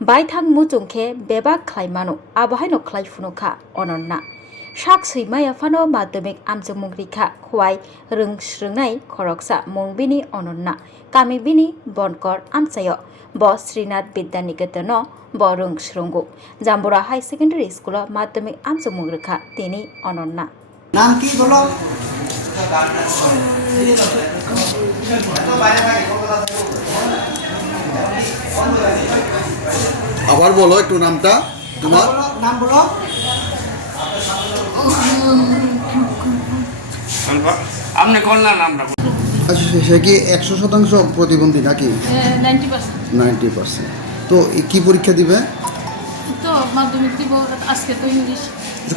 बायथां मुजुंखे बेबा ख्लाइमानो आबहायनो ख्लाइफुनुखा अनन्ना शाक सैमाया फानो माध्यमिक आमजमुंग्रिखा खवाय रोंस्रोंनाय खरकसा मंबिनी अनन्ना कामिबिनी बनकर आमसायो ब श्रीनाथ विद्यानिकेतन ब रोंस्रोंगो जाम्बुरा हाई सेकेंडारी स्कुल माध्यमिक आमजमुंग्रिखा तिनी अनन्ना नाम की बोलो আবার বলো একটু নামটা তোমার नाम बोलो আপনি কোন নামটা আচ্ছা সে কি 100% প্রতিবন্ধী নাকি 90%। 90%? তো কি পরীক্ষা দিবে? তো মাধ্যমিক দিব আজকে তো ইংলিশ।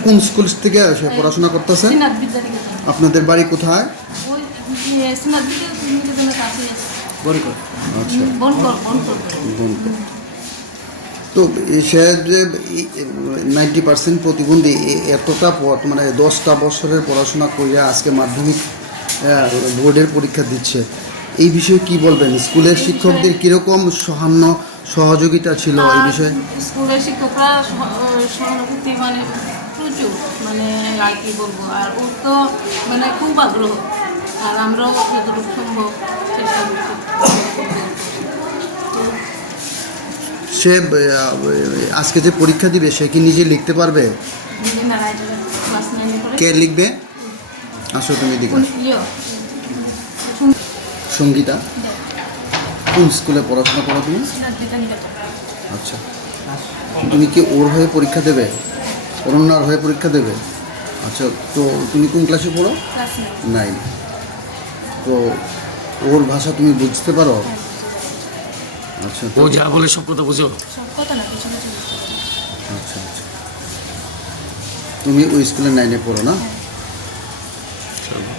কোন স্কুল থেকে সে পড়াশোনা করতেছে? শ্রীনাথ বিদ্যানিকেতন। আপনাদের বাড়ি কোথায়? ওই শ্রীনাথ বিদ্যানিকেতনের কাছে বনকর। আচ্ছা বনকর। বনকর। তো সে যে 90% প্রতিবন্ধী এতটা মানে 10টা বছরের পড়াশোনা করিয়া আজকে মাধ্যমিক বোর্ডের পরীক্ষা দিচ্ছে, এই বিষয়ে কি বলবেন? স্কুলের শিক্ষকদের কীরকম সহযোগিতা ছিল এই বিষয়ে? স্কুলের শিক্ষকরা সহানুভূতি মানে প্রচুর, মানে আর কি বলবো, আর ও তো মানে খুব আগ্রহ, আর আমরাও যতটুকু সম্ভব চেষ্টা করছি। সে আজকে যে পরীক্ষা দিবে সে কি নিজে লিখতে পারবে? ক্লাস 9 পড়ে। কে লিখবে? আসো তুমি দিকে। সঙ্গীতা, কোন স্কুলে পড়াশোনা করো তুমি? শ্রীনাথ বিদ্যানিকেতন। আচ্ছা, তুমি কি ওর হয়ে পরীক্ষা দেবে? অনন্যার হয়ে পরীক্ষা দেবে? আচ্ছা, তো তুমি কোন ক্লাসে পড়ো? ক্লাস 9। তো ওর ভাষা তুমি বুঝতে পারো? আচ্ছা, ও যা বলে সব কথা বুঝো? সব কথা না, কিছু কিছু। আচ্ছা আচ্ছা, তুমি ওই স্কুলে 9-এ পড়ো না? চলো।